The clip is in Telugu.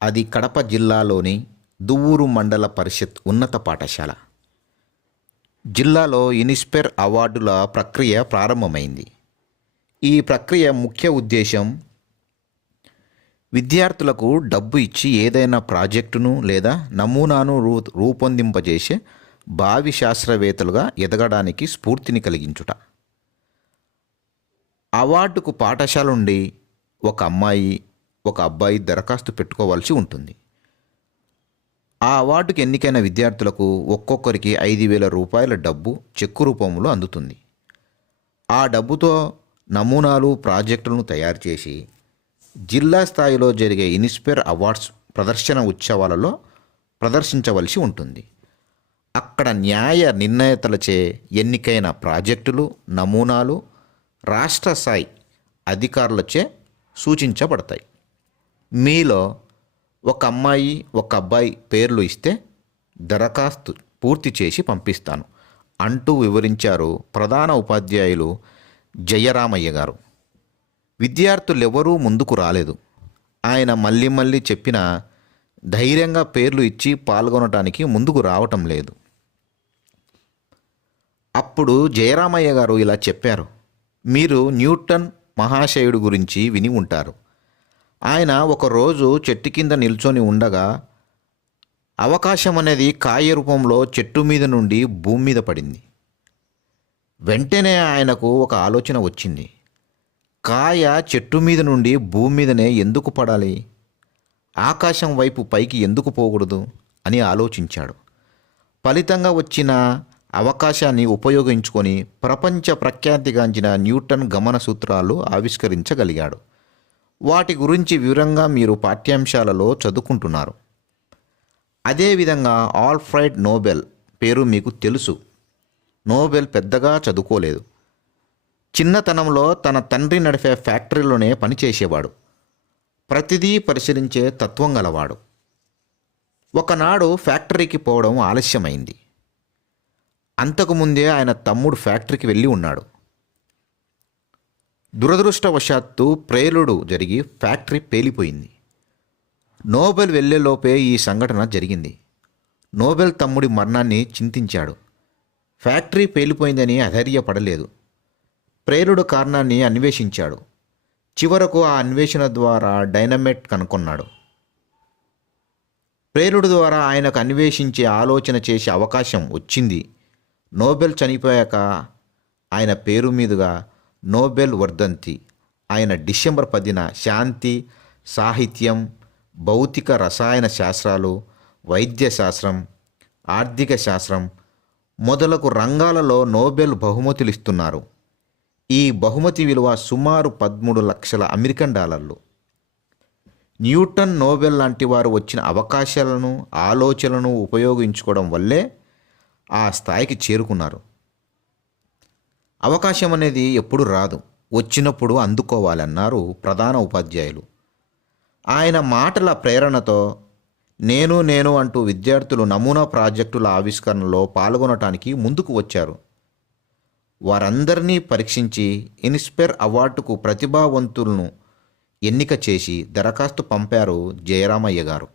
అది కడప జిల్లాలోని దువ్వూరు మండల పరిషత్ ఉన్నత పాఠశాల. జిల్లాలో ఇన్స్పైర్ అవార్డుల ప్రక్రియ ప్రారంభమైంది. ఈ ప్రక్రియ ముఖ్య ఉద్దేశం విద్యార్థులకు డబ్బు ఇచ్చి ఏదైనా ప్రాజెక్టును లేదా నమూనాను రూపొందింపజేసే భావి శాస్త్రవేత్తలుగా ఎదగడానికి స్ఫూర్తిని కలిగించుట. అవార్డుకు పాఠశాల నుండి ఒక అమ్మాయి ఒక అబ్బాయి దరఖాస్తు పెట్టుకోవాల్సి ఉంటుంది. ఆ అవార్డుకి ఎన్నికైన విద్యార్థులకు ఒక్కొక్కరికి 5,000 రూపాయల డబ్బు చెక్కు రూపంలో అందుతుంది. ఆ డబ్బుతో నమూనాలు ప్రాజెక్టులను తయారు చేసి జిల్లా స్థాయిలో జరిగే ఇన్స్పైర్ అవార్డ్స్ ప్రదర్శన ఉత్సవాలలో ప్రదర్శించవలసి ఉంటుంది. అక్కడ న్యాయ నిర్ణేతలచే ఎన్నికైన ప్రాజెక్టులు నమూనాలు రాష్ట్ర స్థాయి అధికారులచే సూచించబడతాయి. మీలో ఒక అమ్మాయి ఒక అబ్బాయి పేర్లు ఇస్తే దరఖాస్తు పూర్తి చేసి పంపిస్తాను అంటూ వివరించారు ప్రధాన ఉపాధ్యాయులు జయరామయ్య గారు. విద్యార్థులెవరూ ముందుకు రాలేదు. ఆయన మళ్ళీ మళ్ళీ చెప్పినా ధైర్యంగా పేర్లు ఇచ్చి పాల్గొనటానికి ముందుకు రావటం లేదు. అప్పుడు జయరామయ్య గారు ఇలా చెప్పారు. మీరు న్యూటన్ మహాశయుడు గురించి విని ఉంటారు. ఆయన ఒకరోజు చెట్టు కింద నిల్చొని ఉండగా అవకాశం అనేది కాయ రూపంలో చెట్టు మీద నుండి భూమి మీద పడింది. వెంటనే ఆయనకు ఒక ఆలోచన వచ్చింది. కాయ చెట్టు మీద నుండి భూమి మీదనే ఎందుకు పడాలి, ఆకాశం వైపు పైకి ఎందుకు పోకూడదు అని ఆలోచించాడు. ఫలితంగా వచ్చిన అవకాశాన్ని ఉపయోగించుకొని ప్రపంచ ప్రఖ్యాతిగాంచిన న్యూటన్ గమన సూత్రాలు ఆవిష్కరించగలిగాడు. వాటి గురించి వివరంగా మీరు పాఠ్యాంశాలలో చదువుకుంటున్నారు. అదేవిధంగా ఆల్ఫ్రెడ్ నోబెల్ పేరు మీకు తెలుసు. నోబెల్ పెద్దగా చదువుకోలేదు. చిన్నతనంలో తన తండ్రి నడిపే ఫ్యాక్టరీలోనే పనిచేసేవాడు. ప్రతిదీ పరిశీలించే తత్వం గలవాడు. ఒకనాడు ఫ్యాక్టరీకి పోవడం ఆలస్యమైంది. అంతకుముందే ఆయన తమ్ముడు ఫ్యాక్టరీకి వెళ్ళి ఉన్నాడు. దురదృష్టవశాత్తు ప్రేలుడు జరిగి ఫ్యాక్టరీ పేలిపోయింది. నోబెల్ వెళ్ళేలోపే ఈ సంఘటన జరిగింది. నోబెల్ తమ్ముడి మరణాన్ని చింతించాడు. ఫ్యాక్టరీ పేలిపోయిందని అధైర్యపడలేదు. ప్రేలుడు కారణాన్ని అన్వేషించాడు. చివరకు ఆ అన్వేషణ ద్వారా డైనమైట్ కనుగొన్నాడు. ప్రేలుడు ద్వారా ఆయనకు అన్వేషించే ఆలోచన చేసే అవకాశం వచ్చింది. నోబెల్ చనిపోయాక ఆయన పేరు మీదుగా నోబెల్ వర్ధంతి ఆయన డిసెంబర్ 10న శాంతి, సాహిత్యం, భౌతిక రసాయన శాస్త్రాలు, వైద్య శాస్త్రం, ఆర్థిక శాస్త్రం మొదలగు రంగాలలో నోబెల్ బహుమతులు ఇస్తున్నారు. ఈ బహుమతి విలువ సుమారు 13 లక్షల అమెరికన్ డాలర్లు. న్యూటన్, నోబెల్ లాంటి వారు వచ్చిన అవకాశాలను ఆలోచనలను ఉపయోగించుకోవడం వల్లే ఆ స్థాయికి చేరుకున్నారు. అవకాశం అనేది ఎప్పుడు రాదు, వచ్చినప్పుడు అందుకోవాలన్నారు ప్రధాన ఉపాధ్యాయులు. ఆయన మాటల ప్రేరణతో నేను అంటూ విద్యార్థులు నమూనా ప్రాజెక్టుల ఆవిష్కరణలో పాల్గొనటానికి ముందుకు వచ్చారు. వారందరినీ పరీక్షించి ఇన్స్పైర్ అవార్డుకు ప్రతిభావంతులను ఎన్నిక చేసి దరఖాస్తు పంపారు జయరామయ్య గారు.